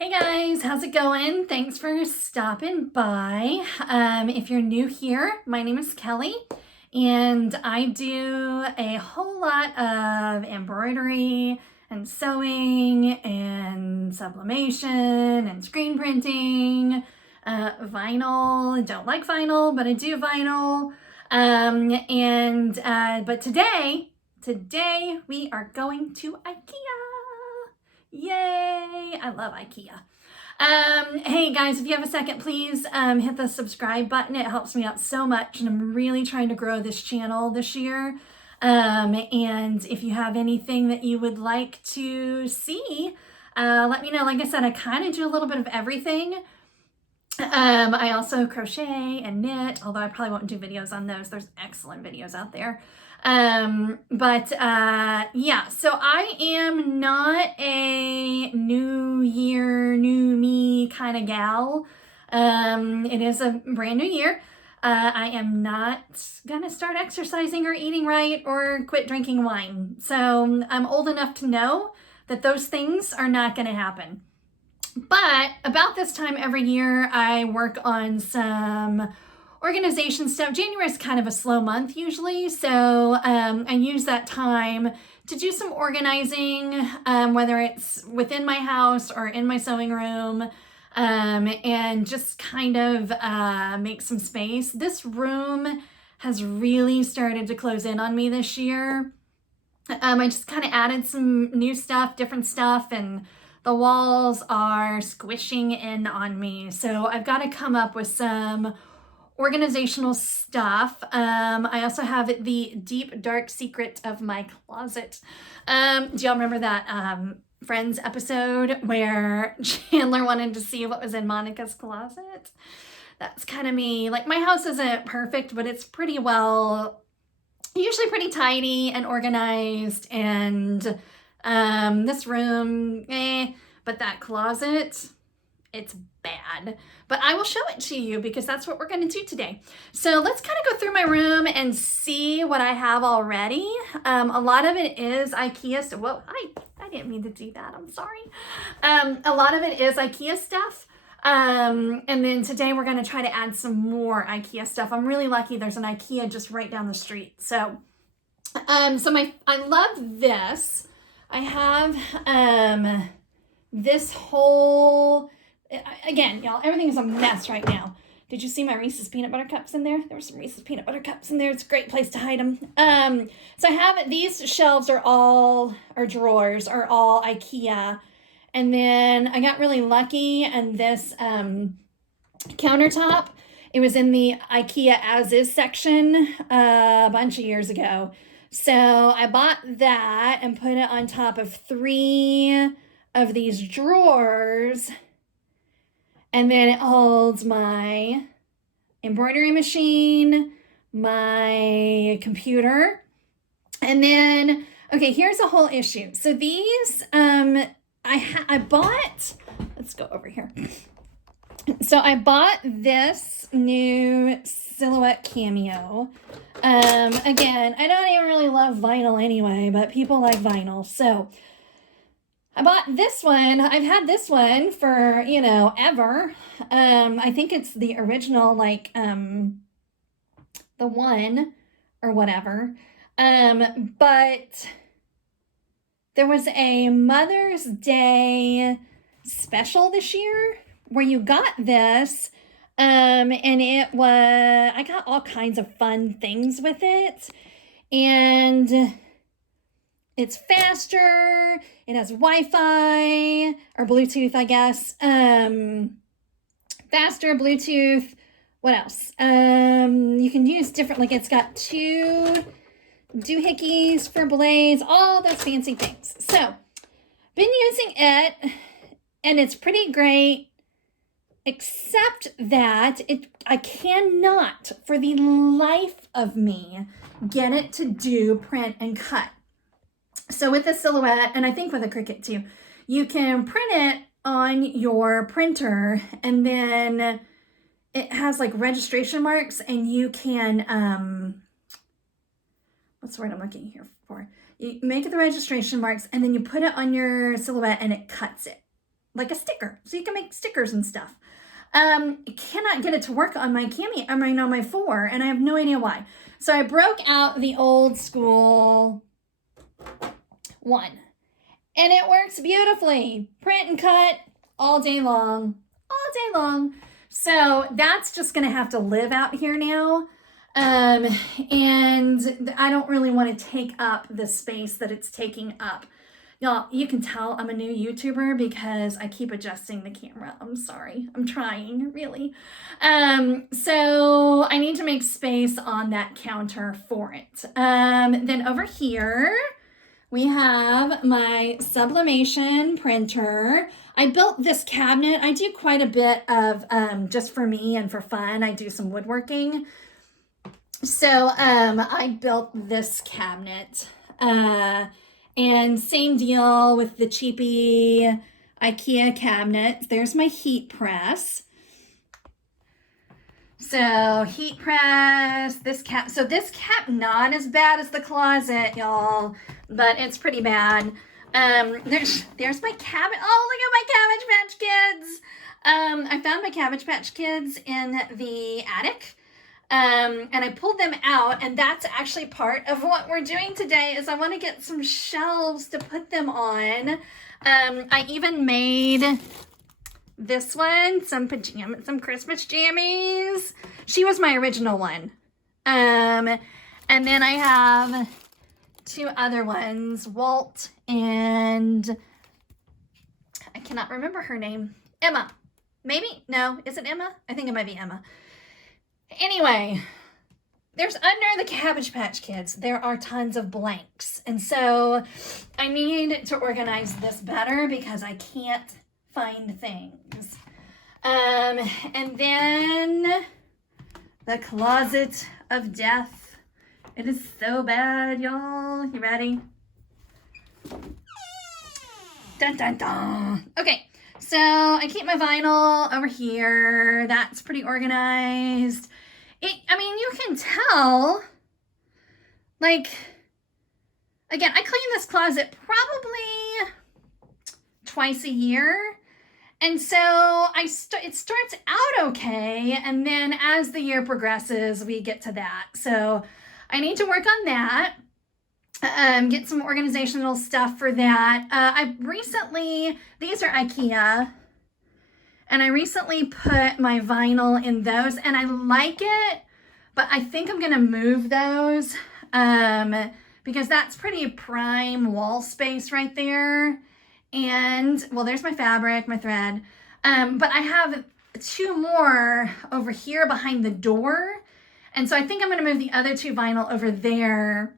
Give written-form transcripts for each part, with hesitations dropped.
Hey guys, how's it going? Thanks for stopping by. If you're new here, my name is Kelly and I do a whole lot of embroidery and sewing and sublimation and screen printing, vinyl. Don't like vinyl, but I do vinyl. But today we are going to IKEA. Yay! I love IKEA. Hey guys, if you have a second, please hit the subscribe button. It helps me out so much, and I'm really trying to grow this channel this year. And if you have anything that you would like to see, let me know. Like I said, I kind of do a little bit of everything. I also crochet and knit, although I probably won't do videos on those. There's excellent videos out there. Yeah, so I am not a new year, new me kind of gal. It is a brand new year. I am not gonna start exercising or eating right or quit drinking wine. So I'm old enough to know that those things are not gonna happen. But about this time every year, I work on some organization stuff. January is kind of a slow month usually, so I use that time to do some organizing, whether it's within my house or in my sewing room, and just kind of make some space. This room has really started to close in on me this year. I just kind of added some new stuff, different stuff, and the walls are squishing in on me. So I've got to come up with some organizational stuff. I also have the deep, dark secret of my closet. Do y'all remember that Friends episode where Chandler wanted to see what was in Monica's closet? That's kind of me. Like, my house isn't perfect, but it's pretty well, usually pretty tidy and organized, and this room, but that closet, it's bad. But I will show it to you because that's what we're going to do today. So let's kind of go through my room and see what I have already. A lot of it is IKEA. So, whoa, I didn't mean to do that. I'm sorry. A lot of it is IKEA stuff. And then today we're going to try to add some more IKEA stuff. I'm really lucky there's an IKEA just right down the street. So, I love this. I have this whole, again, y'all, everything is a mess right now. Did you see my Reese's peanut butter cups in there? There were some Reese's peanut butter cups in there. It's a great place to hide them. So I have, these shelves are all, or drawers are all IKEA. And then I got really lucky, and this countertop, it was in the IKEA as is section a bunch of years ago. So I bought that and put it on top of 3 of these drawers. And then it holds my embroidery machine, my computer. And then, okay, here's a whole issue. So these, I bought, let's go over here. So I bought this new silhouette cameo. Again, I don't even really love vinyl anyway, but people like vinyl. So I bought this one. I've had this one for, ever. I think it's the original, like, the one or whatever. But there was a Mother's Day special this year where you got this, and I got all kinds of fun things with it, and it's faster, it has Wi-Fi, or Bluetooth, I guess, faster, Bluetooth, what else, you can use different, like, it's got 2 doohickeys for blades, all those fancy things. So, been using it, and it's pretty great, except that I cannot, for the life of me, get it to do print and cut. So with the silhouette, and I think with a Cricut too, you can print it on your printer, and then it has like registration marks, and you can, what's the word I'm looking here for? You make the registration marks, and then you put it on your silhouette, and it cuts it. like a sticker. So you can make stickers and stuff. Cannot get it to work on my on my 4, and I have no idea why. So I broke out the old school one, and it works beautifully. Print and cut all day long, all day long. So that's just gonna have to live out here now. And I don't really want to take up the space that it's taking up. Y'all, you can tell I'm a new YouTuber because I keep adjusting the camera. I'm sorry. I'm trying, really. So I need to make space on that counter for it. Then over here, we have my sublimation printer. I built this cabinet. I do quite a bit of, just for me and for fun, I do some woodworking. So I built this cabinet. And same deal with the cheapy IKEA cabinet. There's my heat press. So heat press, this cap. So this cap, not as bad as the closet, y'all, but it's pretty bad. There's my cabbage. Oh, look at my Cabbage Patch Kids. I found my Cabbage Patch Kids in the attic. And I pulled them out, and that's actually part of what we're doing today is I want to get some shelves to put them on. I even made this one, some Christmas jammies. She was my original one. And then I have 2 other ones, Walt and I cannot remember her name. Emma. Maybe? No, is it Emma? I think it might be Emma. Anyway, there's under the Cabbage Patch Kids, there are tons of blanks. And so I need to organize this better because I can't find things. And then the Closet of Death. It is so bad, y'all. You ready? Dun, dun, dun. Okay. So I keep my vinyl over here. That's pretty organized. I mean, you can tell, like, again, I clean this closet probably twice a year. And so it starts out okay. And then as the year progresses, we get to that. So I need to work on that. Get some organizational stuff for that. I recently, these are IKEA, and I recently put my vinyl in those, and I like it, but I think I'm gonna move those because that's pretty prime wall space right there. And, well, there's my fabric, my thread, but I have 2 more over here behind the door, and so I think I'm gonna move the other 2 vinyl over there.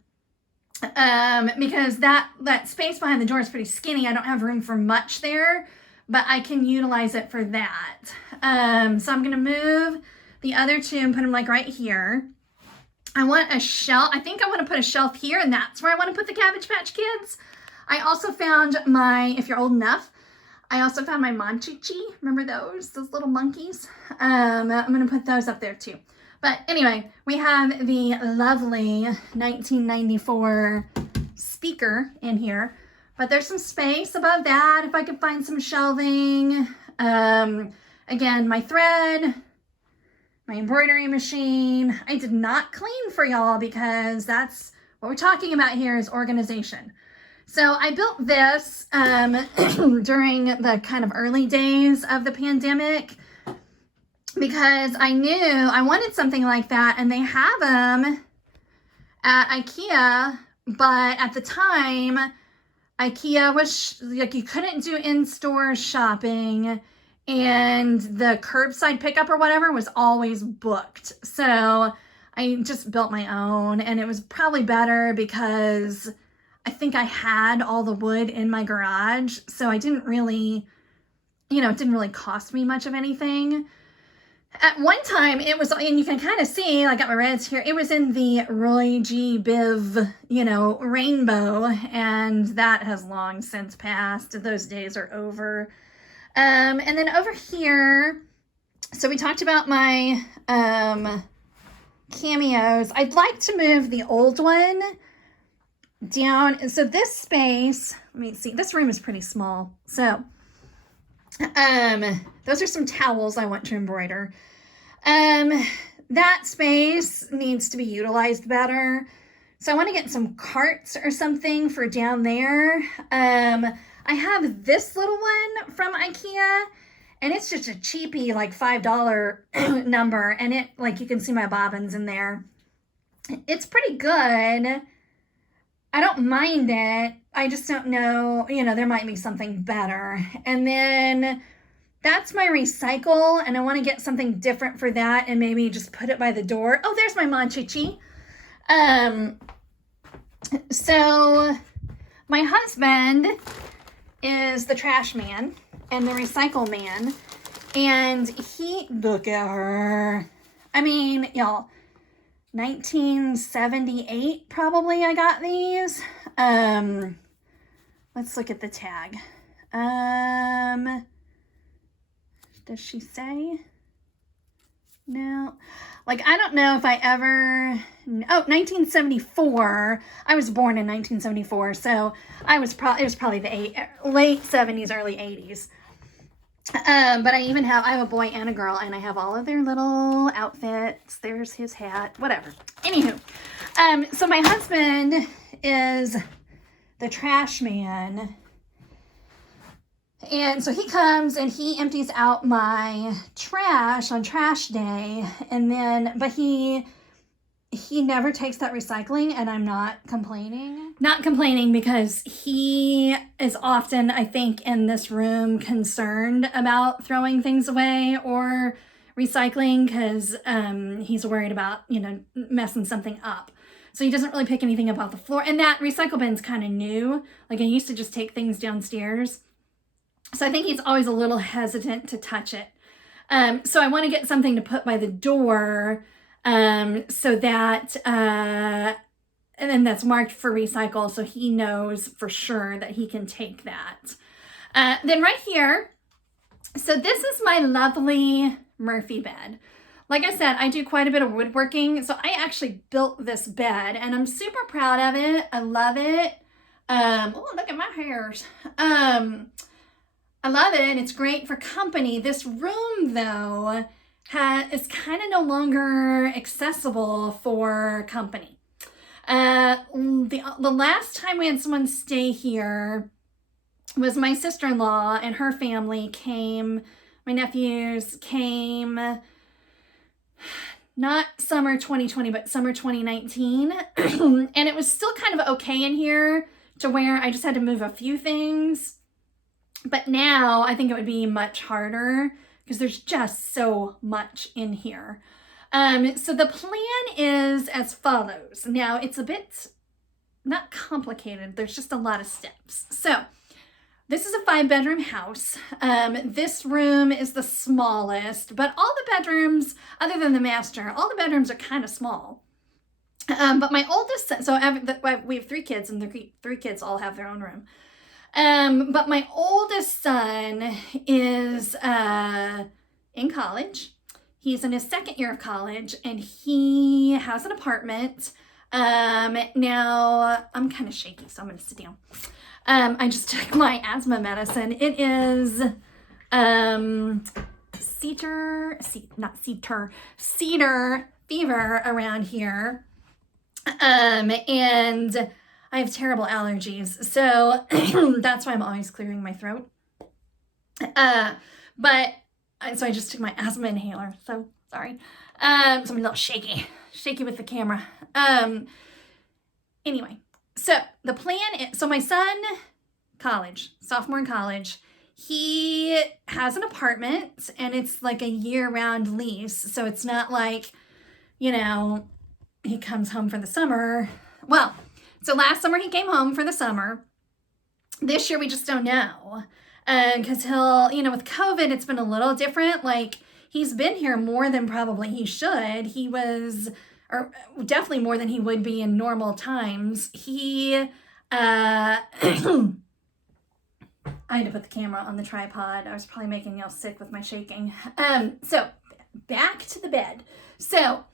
Because that space behind the door is pretty skinny. I don't have room for much there, but I can utilize it for that. So I'm gonna move the other 2 and put them like right here. I want a shelf. I think I want to put a shelf here, and that's where I want to put the Cabbage Patch Kids. I also found if you're old enough, I also found my Monchichi. Remember those little monkeys? I'm gonna put those up there too. But anyway, we have the lovely 1994 speaker in here, but there's some space above that if I could find some shelving. Again, my thread, my embroidery machine. I did not clean for y'all because that's what we're talking about here is organization. So I built this during the kind of early days of the pandemic, because I knew I wanted something like that, and they have them at IKEA, but at the time, IKEA was like, you couldn't do in-store shopping, and the curbside pickup or whatever was always booked. So I just built my own, and it was probably better because I think I had all the wood in my garage, so I didn't really, it didn't really cost me much of anything. At one time, it was, and you can kind of see, I got my reds here, it was in the Roy G. Biv, rainbow, and that has long since passed. Those days are over. And then over here, so we talked about my cameos. I'd like to move the old one down. So this space, let me see, this room is pretty small. So Those are some towels I want to embroider. That space needs to be utilized better. So I want to get some carts or something for down there. I have this little one from IKEA, and it's just a cheapy, like $5 number. And it, like, you can see my bobbins in there. It's pretty good. I don't mind it. I just don't know, there might be something better. And then that's my recycle, and I want to get something different for that and maybe just put it by the door. Oh, there's my Monchichi. So my husband is the trash man and the recycle man, and look at her. I mean, y'all, 1978 probably I got these. Let's look at the tag. Does she say? No. Like, I don't know if I ever... Oh, 1974. I was born in 1974, so it was probably the late 70s, early 80s. But I have a boy and a girl, and I have all of their little outfits. There's his hat, whatever. Anywho, so my husband is the trash man. And so he comes and he empties out my trash on trash day, but he never takes that recycling, and I'm not complaining. Not complaining because he is often, I think, in this room concerned about throwing things away or recycling because he's worried about, messing something up. So he doesn't really pick anything up off the floor. And that recycle bin's kind of new. Like, I used to just take things downstairs. So I think he's always a little hesitant to touch it. So I want to get something to put by the door so that, and then that's marked for recycle, so he knows for sure that he can take that. Then right here, so this is my lovely Murphy bed. Like I said, I do quite a bit of woodworking, so I actually built this bed, and I'm super proud of it. I love it. Oh, look at my hairs. I love it, and it's great for company. This room, though, is kind of no longer accessible for company. The last time we had someone stay here was my sister-in-law and her family came. My nephews came, not summer 2020, but summer 2019. And it was still kind of okay in here to where I just had to move a few things. But now I think it would be much harder because there's just so much in here. So the plan is as follows. Now it's a bit not complicated. There's just a lot of steps. So this is a 5-bedroom house. This room is the smallest, but all the bedrooms, other than the master, all the bedrooms are kind of small. But my oldest son, we have 3 kids, and the 3 kids all have their own room. But my oldest son is in college. He's in his 2nd year of college, and he has an apartment. Now I'm kind of shaky, so I'm going to sit down. I just took my asthma medicine. It is cedar fever around here. And I have terrible allergies, so that's why I'm always clearing my throat. So I just took my asthma inhaler, so sorry. So I'm a little shaky with the camera. Anyway, so the plan is, so my son, sophomore in college, he has an apartment, and it's like a year-round lease, so it's not like, he comes home for the summer. Well, so last summer he came home for the summer. This year we just don't know. Because he'll, with COVID, it's been a little different. Like, he's been here more than probably he should. He was, or definitely more than he would be in normal times. I had to put the camera on the tripod. I was probably making y'all sick with my shaking. So back to the bed. So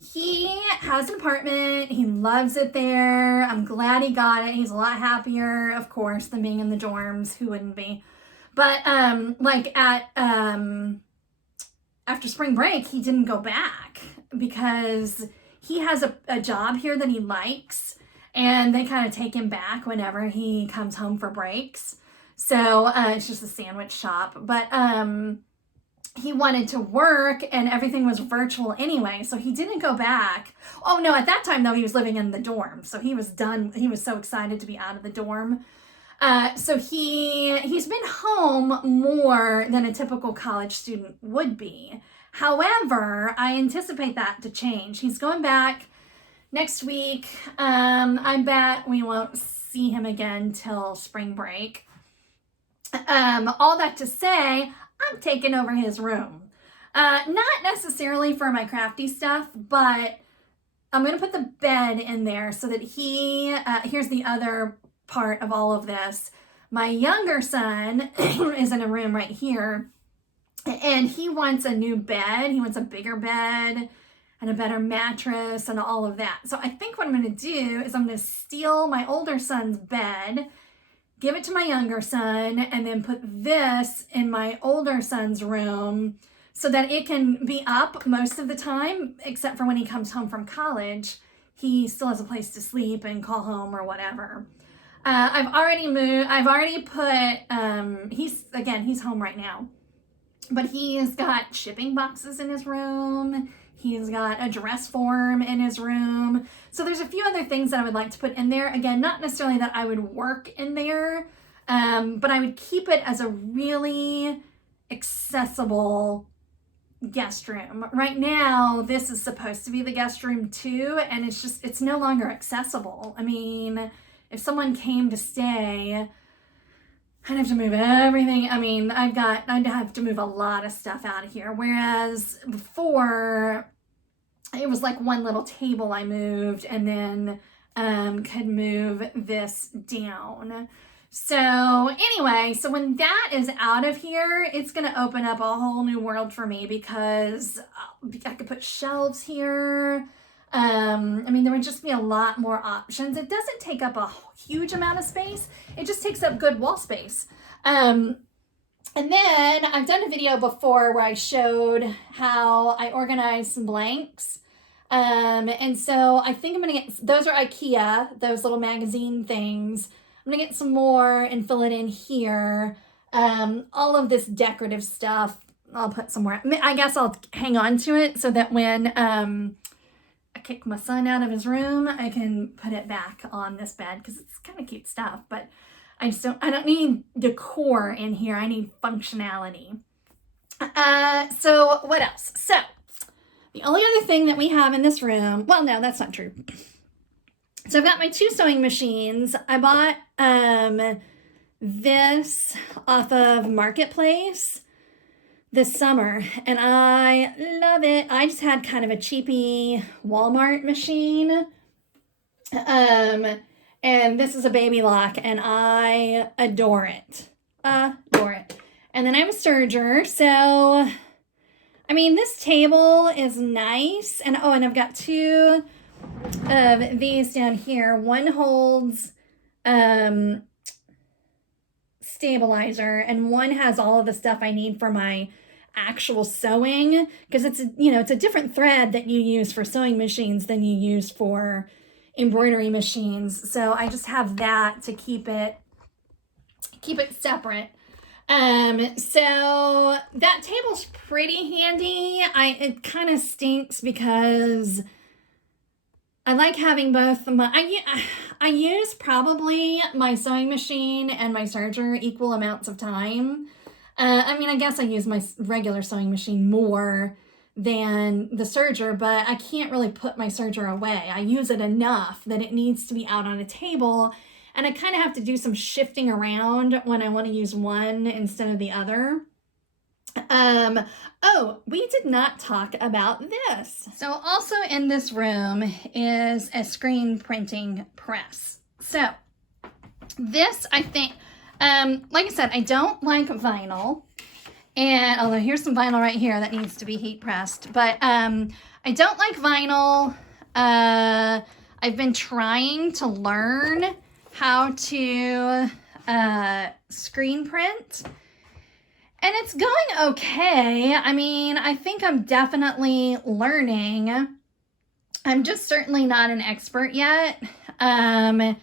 he has an apartment. He loves it there. I'm glad he got it. He's a lot happier, of course, than being in the dorms. Who wouldn't be? But like at after spring break, he didn't go back because he has a job here that he likes, and they kind of take him back whenever he comes home for breaks. So it's just a sandwich shop. But he wanted to work and everything was virtual anyway, so he didn't go back. Oh no, at that time though, he was living in the dorm, so he was done. He was so excited to be out of the dorm. So he's been home more than a typical college student would be. However, I anticipate that to change. He's going back next week. I bet we won't see him again till spring break. All that to say, I'm taking over his room. Not necessarily for my crafty stuff, but I'm going to put the bed in there so that here's the other part of all of this. My younger son is in a room right here, and he wants a new bed. He wants a bigger bed and a better mattress and all of that. So I think what I'm going to do is I'm going to steal my older son's bed, give it to my younger son, and then put this in my older son's room so that it can be up most of the time, except for when he comes home from college. He still has a place to sleep and call home or whatever. I've already moved. I've already put, he's home right now, but he's got shipping boxes in his room. He's got a dress form in his room. So there's a few other things that I would like to put in there. Again, not necessarily that I would work in there, but I would keep it as a really accessible guest room. Right now, this is supposed to be the guest room too, and it's no longer accessible. I mean, if someone came to stay, I'd have to move everything. I mean, I'd have to move a lot of stuff out of here. Whereas before, it was like one little table I moved and then could move this down. So anyway, so when that is out of here, it's going to open up a whole new world for me because I could put shelves here. I mean, there would just be a lot more options. It doesn't take up a huge amount of space. It just takes up good wall space. And then I've done a video before where I showed how I organized some blanks. And so I think I'm going to get, those are IKEA, those little magazine things. I'm going to get some more and fill it in here. All of this decorative stuff, I'll put somewhere. I guess I'll hang on to it so that when I kick my son out of his room, I can put it back on this bed because it's kind of cute stuff. But I don't need decor in here. I need functionality. So what else? So the only other thing that we have in this room, well, no, that's not true. So I've got my 2 sewing machines. I bought this off of Marketplace this summer, and I love it. I just had kind of a cheapy Walmart machine. And this is a baby lock, and I adore it. Adore it. And then I have a serger, so I mean, this table is nice. And and I've got 2 of these down here. One holds stabilizer, and one has all of the stuff I need for my actual sewing, because it's a different thread that you use for sewing machines than you use for embroidery machines. So I just have that to keep it separate. So that table's pretty handy. It kind of stinks because I like having both. I use probably my sewing machine and my serger equal amounts of time. I mean, I guess I use my regular sewing machine more than the serger, but I can't really put my serger away. I use it enough that it needs to be out on a table, and I kind of have to do some shifting around when I want to use one instead of the other. We did not talk about this. So also in this room is a screen printing press. So this, I think, like I said, I don't like vinyl. And although here's some vinyl right here that needs to be heat pressed, but I don't like vinyl. I've been trying to learn how to screen print, it's going okay. I mean, I think I'm definitely learning. I'm just certainly not an expert yet. And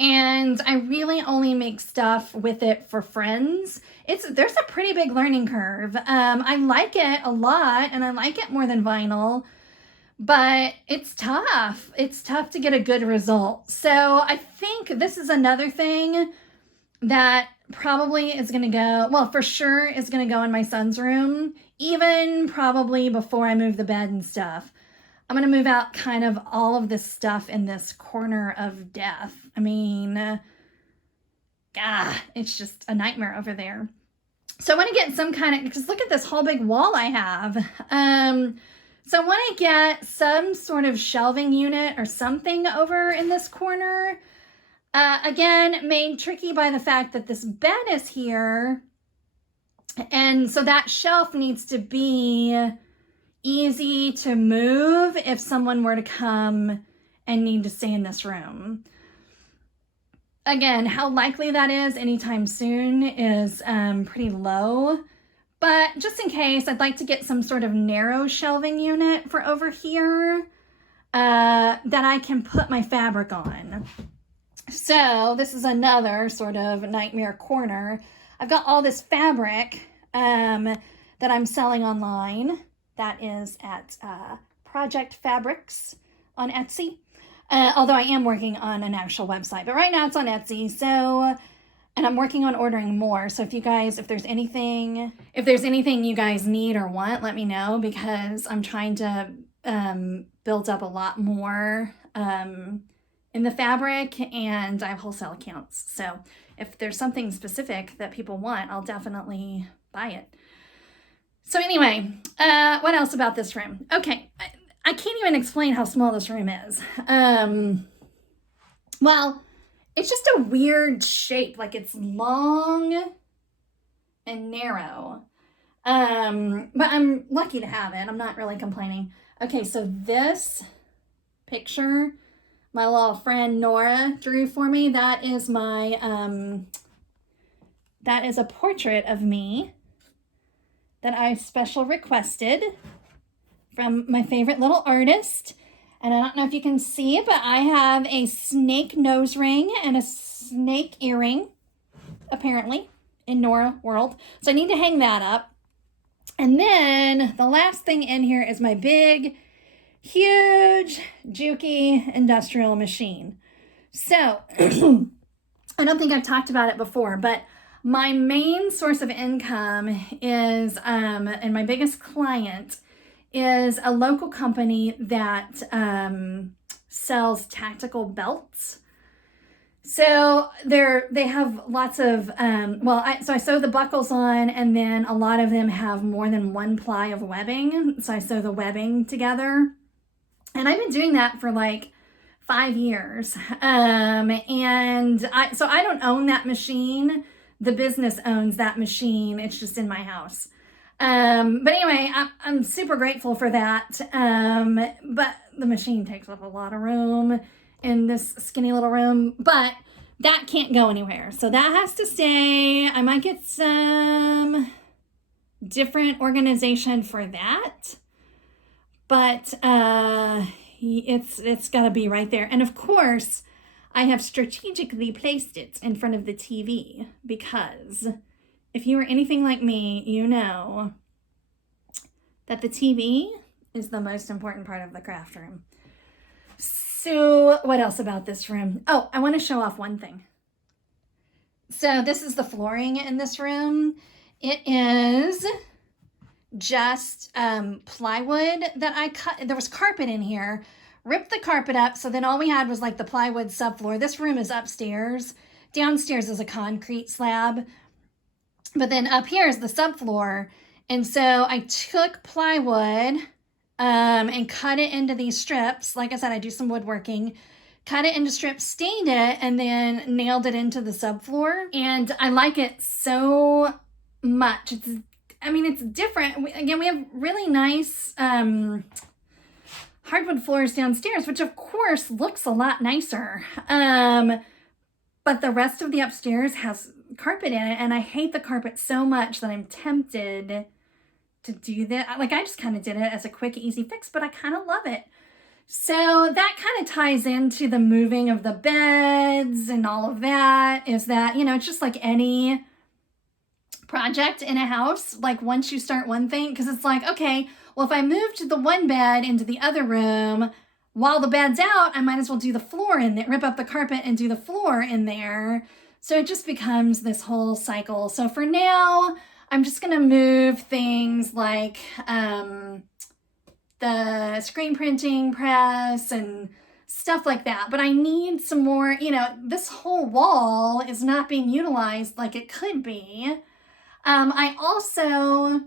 I really only make stuff with it for friends. There's a pretty big learning curve. I like it a lot, and I like it more than vinyl, but it's tough. It's tough to get a good result. So I think this is another thing that probably is going to go, well, for sure is going to go in my son's room, even probably before I move the bed and stuff. I'm going to move out kind of all of this stuff in this corner of death. I mean, it's just a nightmare over there. So I want to get some kind of, because look at this whole big wall I have. So I want to get some sort of shelving unit or something over in this corner. Again, made tricky by the fact that this bed is here. And so that shelf needs to be easy to move if someone were to come and need to stay in this room. Again, how likely that is anytime soon is pretty low. But just in case, I'd like to get some sort of narrow shelving unit for over here that I can put my fabric on. So this is another sort of nightmare corner. I've got all this fabric that I'm selling online. That is at Project Fabrics on Etsy. Although I am working on an actual website, but right now it's on Etsy. So, and I'm working on ordering more. So if there's anything you guys need or want, let me know, because I'm trying to build up a lot more in the fabric, and I have wholesale accounts. So if there's something specific that people want, I'll definitely buy it. So anyway, what else about this room? Okay, I can't even explain how small this room is. Well, it's just a weird shape. Like, it's long and narrow. But I'm lucky to have it. I'm not really complaining. Okay, so this picture my little friend Nora drew for me, that is a portrait of me that I special requested from my favorite little artist. And I don't know if you can see, but I have a snake nose ring and a snake earring, apparently, in Nora world. So I need to hang that up. And then the last thing in here is my big, huge, jukey industrial machine. So I don't think I've talked about it before, but my main source of income is, and my biggest client is a local company that sells tactical belts. So they have lots of, so I sew the buckles on, and then a lot of them have more than one ply of webbing. So I sew the webbing together. And I've been doing that for like 5 years. I don't own that machine. The business owns that machine. It's just in my house. But anyway, I'm super grateful for that. But the machine takes up a lot of room in this skinny little room, but that can't go anywhere. So that has to stay. I might get some different organization for that, but it's got to be right there. And of course, I have strategically placed it in front of the TV, because if you are anything like me, you know that the TV is the most important part of the craft room. So what else about this room? Oh, I want to show off one thing. So this is the flooring in this room. It is just plywood that I cut. There was carpet in here. Ripped the carpet up, so then all we had was like the plywood subfloor. This room is upstairs. Downstairs is a concrete slab. But then up here is the subfloor. And so I took plywood and cut it into these strips. Like I said, I do some woodworking. Cut it into strips, stained it, and then nailed it into the subfloor. And I like it so much. It's different. Again, we have really nice hardwood floors downstairs, which of course looks a lot nicer. But the rest of the upstairs has carpet in it, and I hate the carpet so much that I'm tempted to do that. Like, I just kind of did it as a quick, easy fix, but I kind of love it. So that kind of ties into the moving of the beds and all of that, is that, it's just like any project in a house. Like, once you start one thing, because it's like, okay, well, if I moved the one bed into the other room while the bed's out, I might as well do the floor in there, rip up the carpet and do the floor in there. So it just becomes this whole cycle. So for now, I'm just gonna move things like the screen printing press and stuff like that. But I need some more, this whole wall is not being utilized like it could be. I also,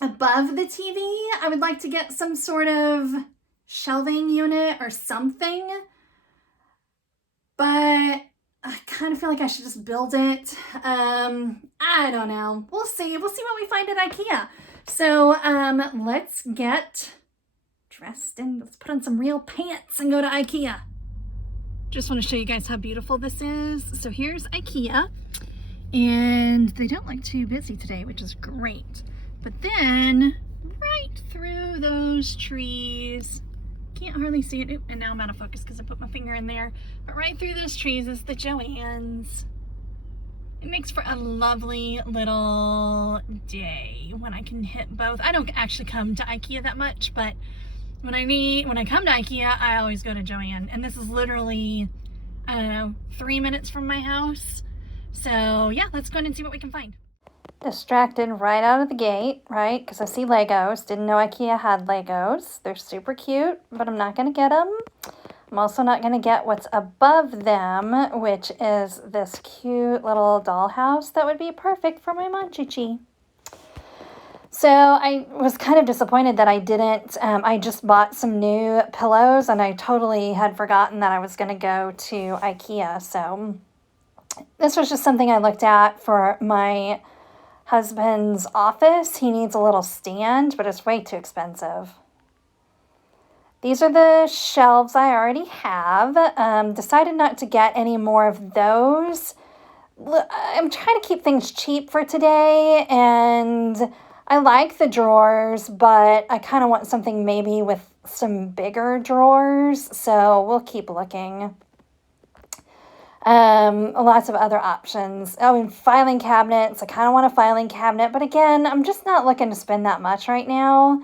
above the TV, I would like to get some sort of shelving unit or something. But I kind of feel like I should just build it. I don't know. We'll see. We'll see what we find at IKEA. So let's get dressed and let's put on some real pants and go to IKEA. Just want to show you guys how beautiful this is. So here's IKEA, and they don't look too busy today, which is great. But then right through those trees, can't hardly see it. And now I'm out of focus because I put my finger in there. But right through those trees is the Joann's. It makes for a lovely little day when I can hit both. I don't actually come to IKEA that much, but when I come to IKEA, I always go to Joann. And this is literally, I don't know, 3 minutes from my house. So yeah, let's go in and see what we can find. Distracted right out of the gate, right? Because I see Legos. Didn't know IKEA had Legos. They're super cute, but I'm not going to get them. I'm also not going to get what's above them, which is this cute little dollhouse that would be perfect for my Monchichi. So I was kind of disappointed that I didn't. I just bought some new pillows, and I totally had forgotten that I was going to go to IKEA. So this was just something I looked at for my husband's office. He needs a little stand, but it's way too expensive. These are the shelves I already have. Decided not to get any more of those. I'm trying to keep things cheap for today, and I like the drawers, but I kind of want something maybe with some bigger drawers, so we'll keep looking. Lots of other options. Oh, and filing cabinets. I kind of want a filing cabinet, but again, I'm just not looking to spend that much right now.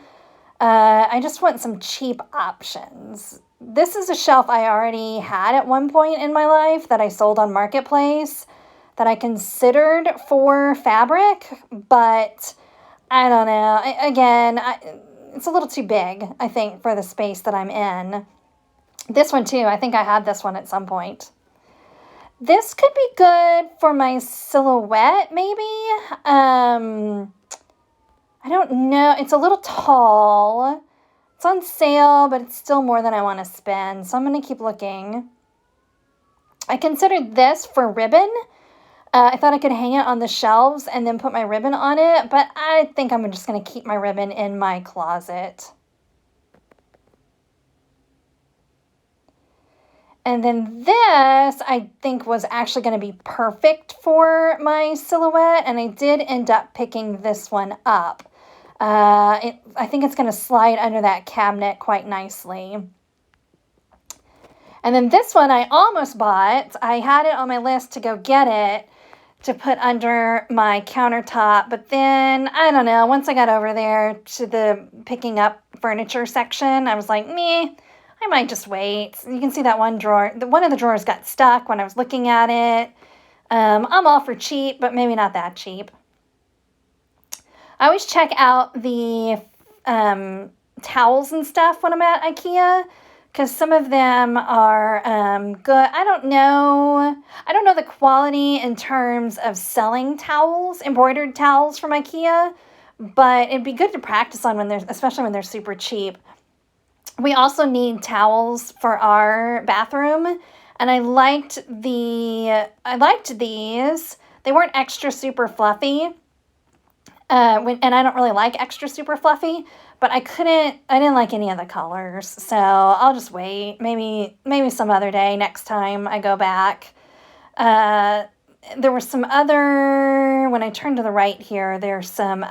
I just want some cheap options. This is a shelf I already had at one point in my life that I sold on Marketplace that I considered for fabric, but I don't know. It's a little too big, I think, for the space that I'm in. This one too, I think I had this one at some point. This could be good for my silhouette, maybe. I don't know. It's a little tall. It's on sale, but it's still more than I want to spend. So I'm going to keep looking. I considered this for ribbon. I thought I could hang it on the shelves and then put my ribbon on it, but I think I'm just going to keep my ribbon in my closet. And then this, I think, was actually going to be perfect for my silhouette, and I did end up picking this one up. I think it's going to slide under that cabinet quite nicely. And then this one I almost bought. I had it on my list to go get it to put under my countertop, but then, I don't know, once I got over there to the picking up furniture section, I was like, meh. I might just wait. You can see that one drawer. One of the drawers got stuck when I was looking at it. I'm all for cheap, but maybe not that cheap. I always check out the towels and stuff when I'm at IKEA because some of them are good. I don't know the quality in terms of selling towels, embroidered towels from IKEA, but it'd be good to practice on especially when they're super cheap. We also need towels for our bathroom, and I liked these. They weren't extra super fluffy, and I don't really like extra super fluffy, but I didn't like any of the colors, so I'll just wait. Maybe some other day next time I go back. there was some other, when I turn to the right here, there's some,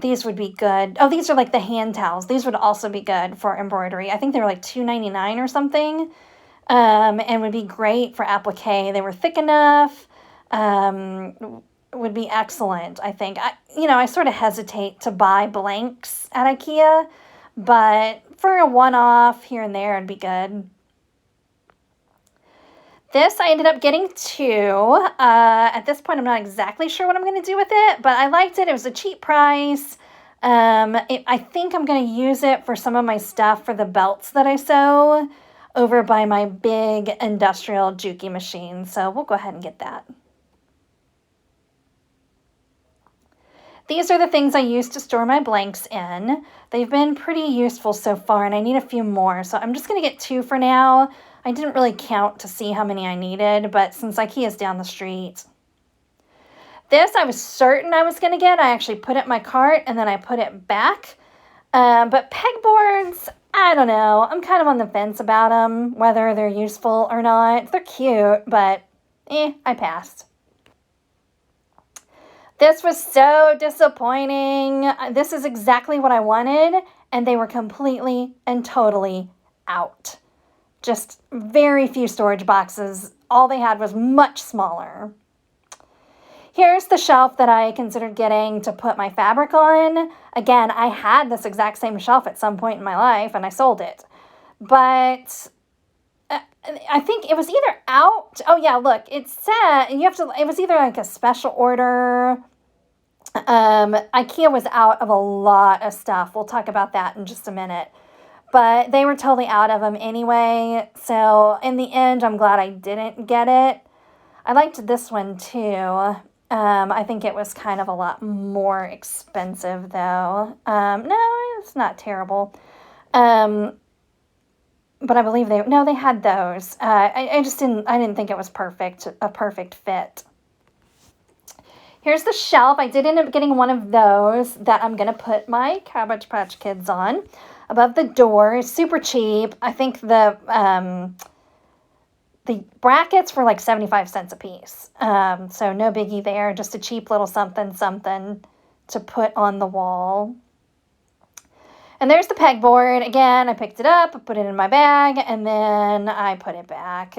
these would be good. Oh, these are like the hand towels. These would also be good for embroidery. I think they were like $2.99 or something, and would be great for applique. They were thick enough, would be excellent, I think. I sort of hesitate to buy blanks at IKEA, but for a one-off here and there, it'd be good. This I ended up getting two. At this point, I'm not exactly sure what I'm going to do with it, but I liked it. It was a cheap price. I think I'm going to use it for some of my stuff for the belts that I sew over by my big industrial Juki machine. So we'll go ahead and get that. These are the things I use to store my blanks in. They've been pretty useful so far, and I need a few more. So I'm just going to get two for now. I didn't really count to see how many I needed, but since IKEA is down the street. This I was certain I was going to get. I actually put it in my cart, and then I put it back. But pegboards, I don't know. I'm kind of on the fence about them, whether they're useful or not. They're cute, but I passed. This was so disappointing. This is exactly what I wanted, and they were completely and totally out. Just very few storage boxes. All they had was much smaller. Here's the shelf that I considered getting to put my fabric on. Again, I had this exact same shelf at some point in my life, and I sold it. But I think it was either out. Oh yeah, look, it said it was either like a special order. IKEA was out of a lot of stuff. We'll talk about that in just a minute. But they were totally out of them anyway. So in the end, I'm glad I didn't get it. I liked this one too. I think it was kind of a lot more expensive though. No, it's not terrible. But I believe they had those. I didn't think it was a perfect fit. Here's the shelf. I did end up getting one of those that I'm going to put my Cabbage Patch Kids on above the door. It's super cheap. I think the brackets were like 75 cents a piece. So no biggie there. Just a cheap little something to put on the wall. And there's the pegboard. Again, I picked it up, I put it in my bag, and then I put it back.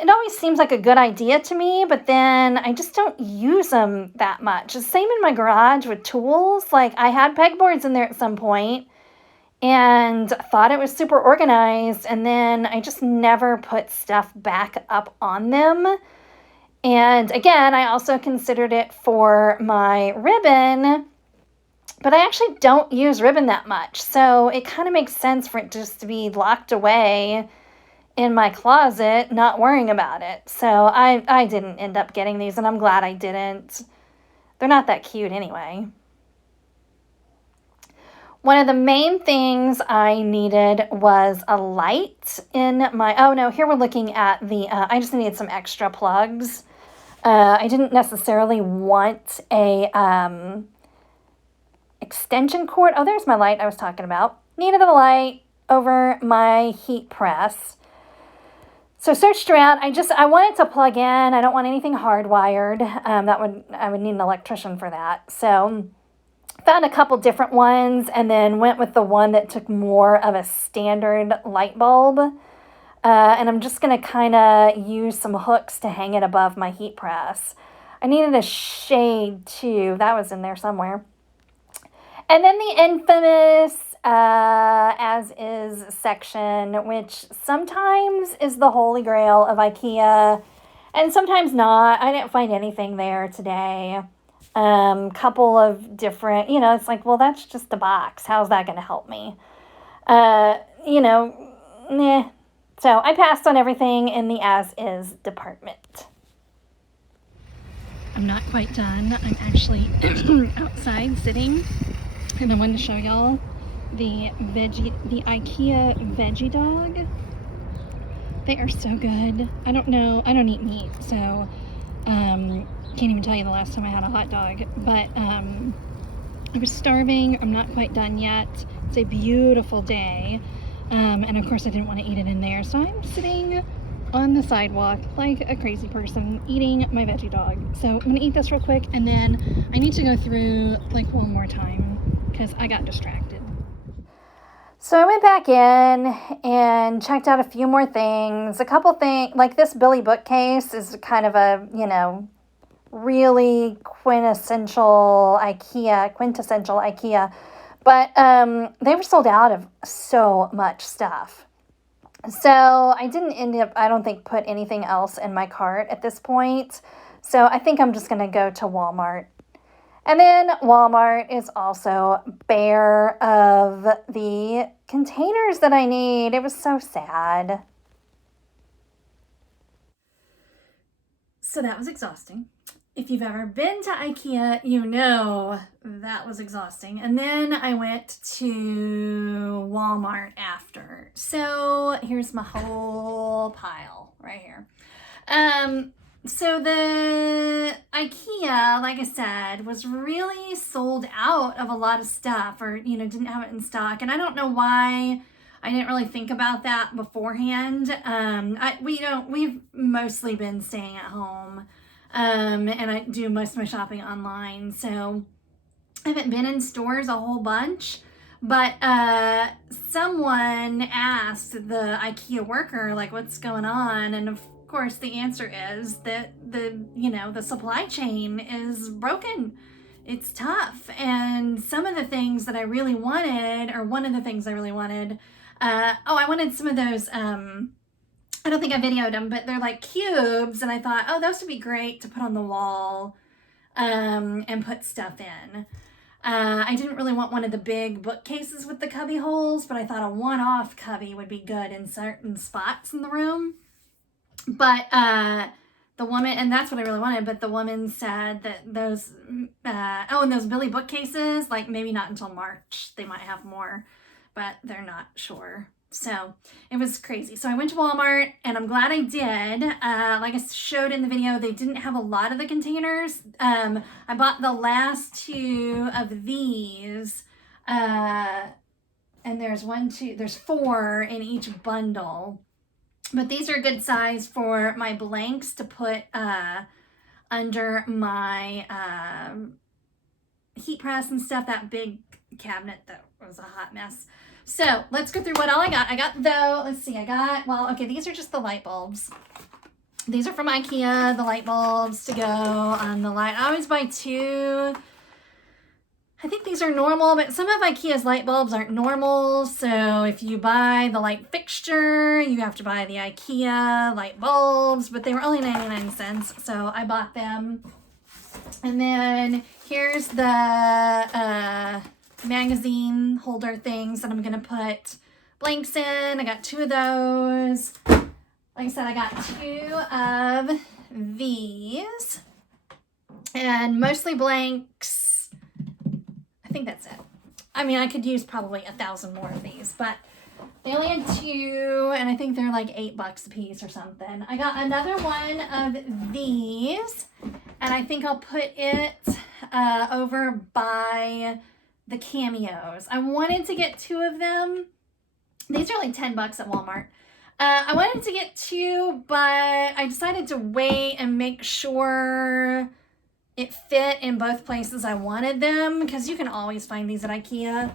It always seems like a good idea to me, but then I just don't use them that much. The same in my garage with tools. Like, I had pegboards in there at some point and thought it was super organized, and then I just never put stuff back up on them. And again, I also considered it for my ribbon, but I actually don't use ribbon that much. So it kind of makes sense for it just to be locked away in my closet, not worrying about it. So I didn't end up getting these, and I'm glad I didn't. They're not that cute anyway. One of the main things I needed was a light in my, oh no, here we're looking at the, I just needed some extra plugs. I didn't necessarily want a extension cord. Oh, there's my light I was talking about. Needed a light over my heat press. So searched around. I wanted to plug in. I don't want anything hardwired. I would need an electrician for that. So found a couple different ones and then went with the one that took more of a standard light bulb. And I'm just going to kind of use some hooks to hang it above my heat press. I needed a shade too. That was in there somewhere. And then the infamous as is section, which sometimes is the holy grail of IKEA and sometimes not. I didn't find anything there today. Couple of different, it's like, well, that's just a box. How's that going to help me? Nah. So I passed on everything in the as is department. I'm not quite done. I'm actually outside sitting, and I wanted to show y'all the IKEA veggie dog. They are so good. I don't eat meat, so can't even tell you the last time I had a hot dog, but I was starving. I'm not quite done yet. It's a beautiful day, and of course I didn't want to eat it in there, so I'm sitting on the sidewalk like a crazy person eating my veggie dog. So I'm gonna eat this real quick, and then I need to go through like one more time because I got distracted. So I went back in and checked out a few more things. A couple things, like this Billy bookcase is kind of a, really quintessential IKEA. But they were sold out of so much stuff. So I didn't end up, I don't think, put anything else in my cart at this point. So I think I'm just going to go to Walmart. And then Walmart is also bare of the containers that I need. It was so sad. So that was exhausting. If you've ever been to IKEA, you know that was exhausting. And then I went to Walmart after. So here's my whole pile right here. So the IKEA, like I said, was really sold out of a lot of stuff, or, didn't have it in stock. And I don't know why I didn't really think about that beforehand. We've mostly been staying at home. And I do most of my shopping online. So I haven't been in stores a whole bunch. But someone asked the IKEA worker, like, what's going on? And of course, the answer is that the supply chain is broken. It's tough. And some of the things that I really wanted, or one of the things I really wanted, I wanted some of those, I don't think I videoed them, but they're like cubes. And I thought, oh, those would be great to put on the wall and put stuff in. I didn't really want one of the big bookcases with the cubby holes, but I thought a one-off cubby would be good in certain spots in the room. But the woman, and that's what I really wanted, but the woman said that those, and those Billy bookcases, like maybe not until March, they might have more, but they're not sure. So it was crazy. So I went to Walmart, and I'm glad I did. Like I showed in the video, they didn't have a lot of the containers. I bought the last two of these, and there's 4 in each bundle. But these are good size for my blanks to put under my heat press and stuff, that big cabinet that was a hot mess. So let's go through what all I got. These are just the light bulbs. These are from IKEA, the light bulbs to go on the light. I always buy 2. I think these are normal, but some of IKEA's light bulbs aren't normal. So if you buy the light fixture, you have to buy the IKEA light bulbs, but they were only 99 cents. So I bought them. And then here's the magazine holder things that I'm going to put blanks in. I got 2 of those. Like I said, I got 2 of these and mostly blanks. I think that's it. I mean, I could use probably 1,000 more of these, but they only had 2, and I think they're like $8 a piece or something. I got another one of these, and I think I'll put it over by the cameos. I wanted to get 2 of them. These are like $10 at Walmart. I wanted to get 2, but I decided to wait and make sure it fit in both places I wanted them, because you can always find these at IKEA.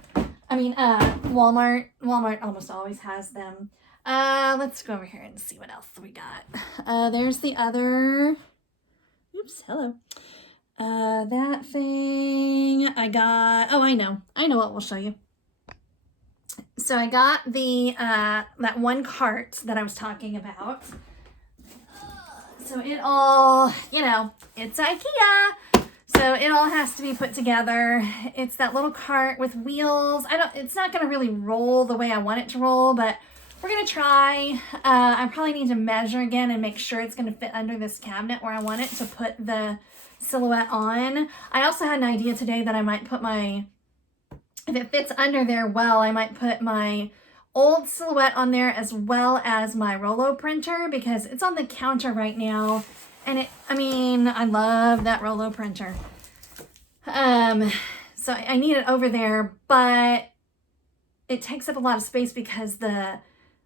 I mean, Walmart. Walmart almost always has them. Let's go over here and see what else we got. There's the other. Oops, hello. That thing I got. Oh, I know what we'll show you. So I got the that one cart that I was talking about. So it all, it's IKEA. So it all has to be put together. It's that little cart with wheels. It's not going to really roll the way I want it to roll, but we're going to try. I probably need to measure again and make sure it's going to fit under this cabinet where I want it to put the silhouette on. I also had an idea today that I might put if it fits under there well, I might put my old silhouette on there as well as my Rollo printer, because it's on the counter right now. And I love that Rollo printer. So I need it over there, but it takes up a lot of space because the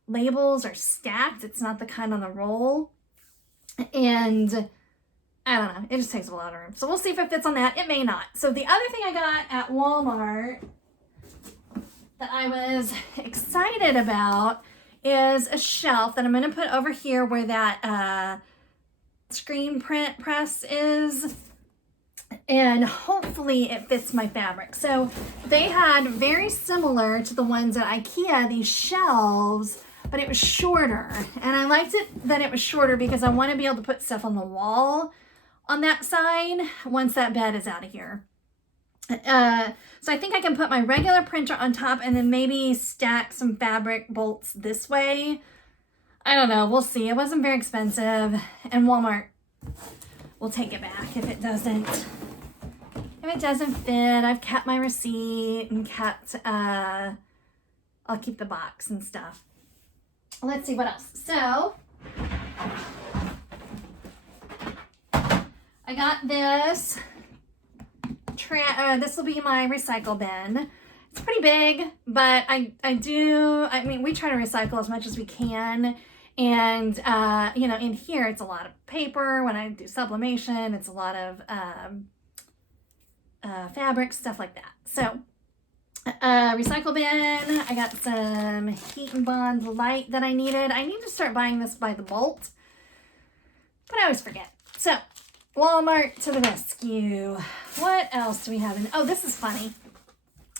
labels are stacked. It's not the kind on the roll. And I don't know, it just takes a lot of room. So we'll see if it fits on that. It may not. So the other thing I got at Walmart that I was excited about is a shelf that I'm going to put over here where that screen print press is. And hopefully it fits my fabric. So they had very similar to the ones at IKEA, these shelves, but it was shorter. And I liked it that it was shorter because I want to be able to put stuff on the wall on that side once that bed is out of here. So I think I can put my regular printer on top and then maybe stack some fabric bolts this way. I don't know. We'll see. It wasn't very expensive. And Walmart will take it back if it doesn't. If it doesn't fit, I've kept my receipt and kept, I'll keep the box and stuff. Let's see what else. So, I got this. This will be my recycle bin. It's pretty big, but I mean, we try to recycle as much as we can. And, you know, in here, it's a lot of paper. When I do sublimation, it's a lot of fabric, stuff like that. So, recycle bin. I got some Heat and Bond light that I needed. I need to start buying this by the bolt, but I always forget. So, Walmart to the rescue. What else do we have in? Oh, this is funny.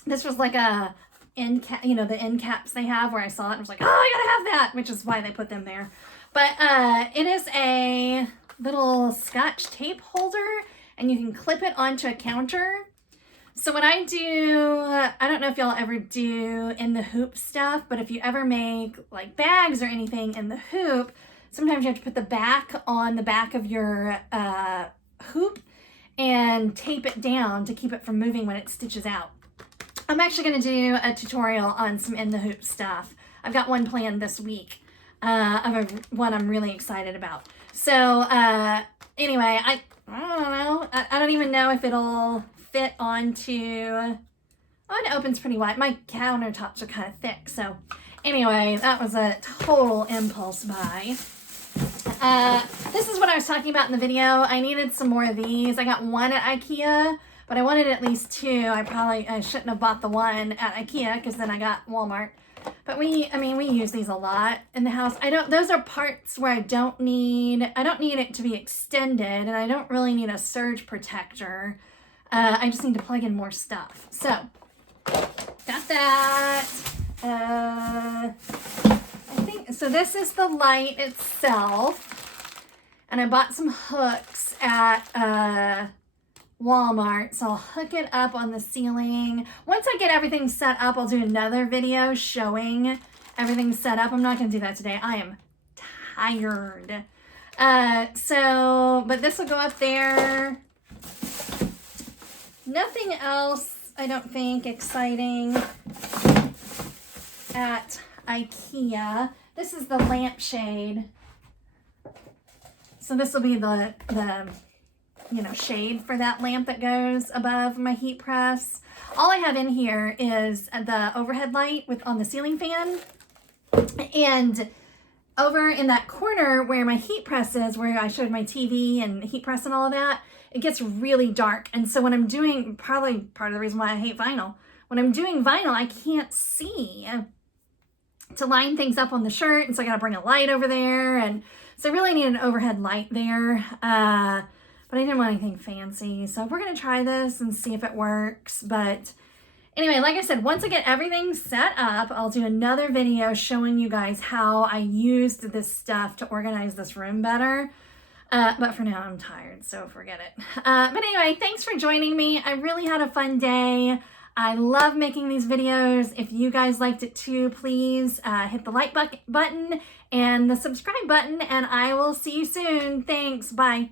This was like a end cap, you know, the end caps they have where I saw it and was like, oh, I gotta have that, which is why they put them there. But it is a little Scotch tape holder and you can clip it onto a counter. So what I do, I don't know if y'all ever do in the hoop stuff, but if you ever make like bags or anything in the hoop, sometimes you have to put the back on the back of your hoop and tape it down to keep it from moving when it stitches out. I'm actually going to do a tutorial on some in the hoop stuff. I've got one planned this week of one I'm really excited about. So anyway, I don't know. I don't even know if it'll fit onto... Oh, it opens pretty wide. My countertops are kind of thick. So anyway, that was a total impulse buy. This is what I was talking about in the video. I needed some more of these. I got one at IKEA, but I wanted at least two. I shouldn't have bought the one at IKEA because then I got Walmart. But we use these a lot in the house. Those are parts where I don't need it to be extended, and I don't really need a surge protector. I just need to plug in more stuff. So, got that. I think, so this is the light itself, and I bought some hooks at Walmart, so I'll hook it up on the ceiling. Once I get everything set up, I'll do another video showing everything set up. I'm not going to do that today. I am tired. But this will go up there. Nothing else, I don't think, exciting at IKEA. This is the lampshade. So this will be the shade for that lamp that goes above my heat press. All I have in here is the overhead light on the ceiling fan. And over in that corner where my heat press is, where I showed my TV and heat press and all of that, it gets really dark. And so when I'm doing, probably part of the reason why I hate vinyl, when I'm doing vinyl, I can't see to line things up on the shirt. And so I got to bring a light over there. And so I really need an overhead light there. But I didn't want anything fancy. So we're going to try this and see if it works. But anyway, like I said, once I get everything set up, I'll do another video showing you guys how I used this stuff to organize this room better. But for now, I'm tired, so forget it. But anyway, thanks for joining me. I really had a fun day. I love making these videos. If you guys liked it too, please hit the like button and the subscribe button, and I will see you soon. Thanks. Bye.